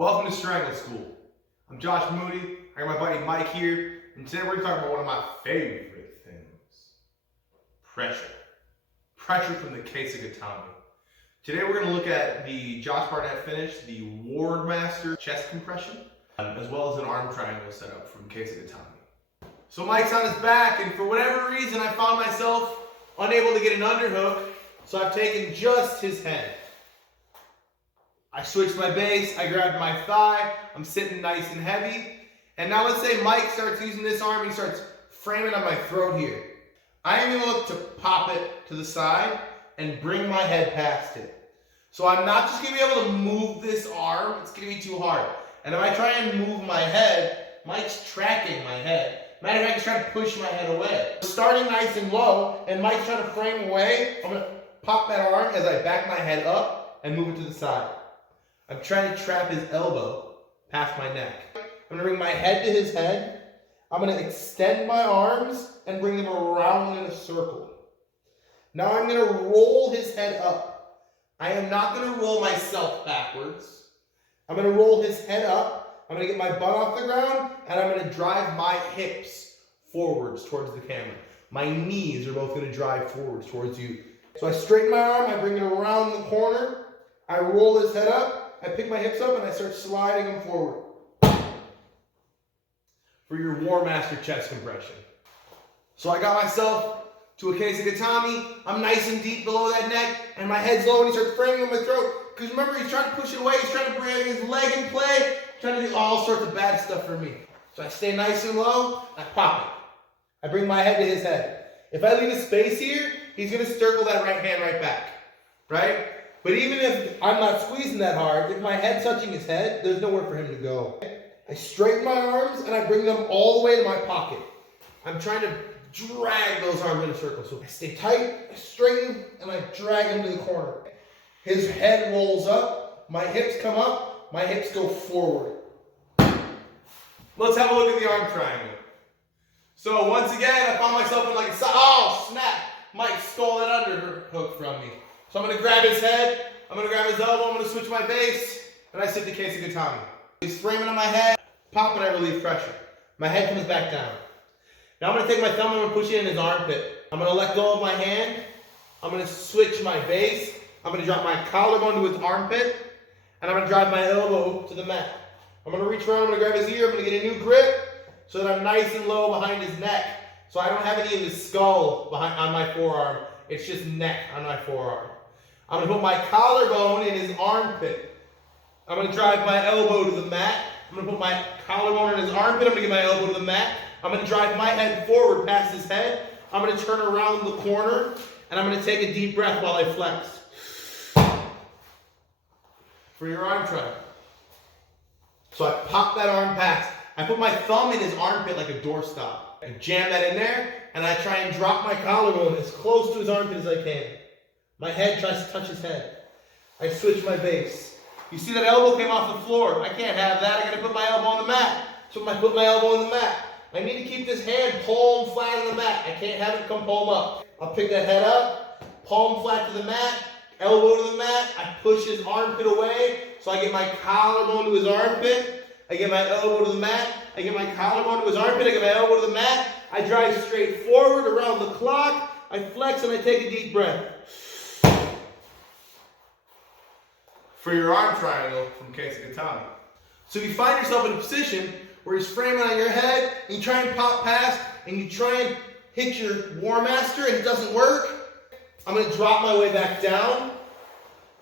Welcome to Strangle School. I'm Josh Moody. I got my buddy Mike here, and today we're going to talk about one of my favorite things. Pressure. Pressure from the Kesa Gatame. Today we're going to look at the Josh Barnett finish, the Wardmaster chest compression, as well as an arm triangle setup from Kesa Gatame. So Mike's on his back, and for whatever reason I found myself unable to get an underhook, so I've taken just his head. I switched my base, I grabbed my thigh, I'm sitting nice and heavy. And now let's say Mike starts using this arm, he starts framing on my throat here. I am going to look to pop it to the side and bring my head past it. So I'm not just going to be able to move this arm, it's going to be too hard. And if I try and move my head, Mike's tracking my head. Matter of fact, he's trying to push my head away. Starting nice and low, and Mike's trying to frame away, I'm going to pop that arm as I back my head up and move it to the side. I'm trying to trap his elbow past my neck. I'm going to bring my head to his head. I'm going to extend my arms and bring them around in a circle. Now I'm going to roll his head up. I am not going to roll myself backwards. I'm going to roll his head up. I'm going to get my butt off the ground, and I'm going to drive my hips forwards towards the camera. My knees are both going to drive forwards towards you. So I straighten my arm, I bring it around the corner, I roll his head up, I pick my hips up and I start sliding them forward for your Wardmaster chest compression. So I got myself to a Kesa Gatame. I'm nice and deep below that neck and my head's low and he starts framing on my throat. Because remember, he's trying to push it away. He's trying to bring his leg in play, trying to do all sorts of bad stuff for me. So I stay nice and low, I pop it. I bring my head to his head. If I leave a space here, he's going to circle that right hand right back, right? But even if I'm not squeezing that hard, if my head's touching his head, there's nowhere for him to go. I straighten my arms and I bring them all the way to my pocket. I'm trying to drag those arms in a circle. So I stay tight, I straighten, and I drag him to the corner. His head rolls up, my hips come up, my hips go forward. Let's have a look at the arm triangle. So once again, I found myself in like a, oh snap! Mike stole that underhook from me. So I'm going to grab his head, I'm going to grab his elbow, I'm going to switch my base, and I sit the Kesa Gatame. He's framing on my head, pop and I relieve pressure. My head comes back down. Now I'm going to take my thumb, I'm going to push it in his armpit. I'm going to let go of my hand, I'm going to switch my base, I'm going to drop my collarbone to his armpit, and I'm going to drive my elbow to the mat. I'm going to reach around, I'm going to grab his ear, I'm going to get a new grip, so that I'm nice and low behind his neck, so I don't have any of his skull on my forearm, it's just neck on my forearm. I'm going to put my collarbone in his armpit. I'm going to drive my elbow to the mat. I'm going to put my collarbone in his armpit. I'm going to get my elbow to the mat. I'm going to drive my head forward past his head. I'm going to turn around the corner, and I'm going to take a deep breath while I flex. For your arm triangle. So I pop that arm past. I put my thumb in his armpit like a doorstop. I jam that in there, and I try and drop my collarbone as close to his armpit as I can. My head tries to touch his head. I switch my base. You see that elbow came off the floor. I can't have that. I gotta put my elbow on the mat. So I put my elbow on the mat. I need to keep this hand palm flat on the mat. I can't have it come palm up. I'll pick that head up, palm flat to the mat, elbow to the mat. I push his armpit away. So I get my collarbone to his armpit. I get my elbow to the mat. I get my collarbone to his armpit. I get my elbow to the mat. I drive straight forward around the clock. I flex and I take a deep breath. For your arm triangle from Kesa Gatame. So if you find yourself in a position where he's framing on your head, and you try and pop past, and you try and hit your Wardmaster, and it doesn't work, I'm going to drop my way back down.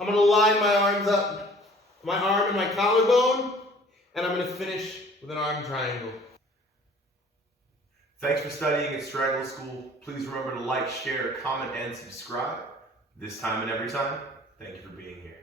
I'm going to line my arms up, my arm and my collarbone, and I'm going to finish with an arm triangle. Thanks for studying at Strangle School. Please remember to like, share, comment, and subscribe. This time and every time, thank you for being here.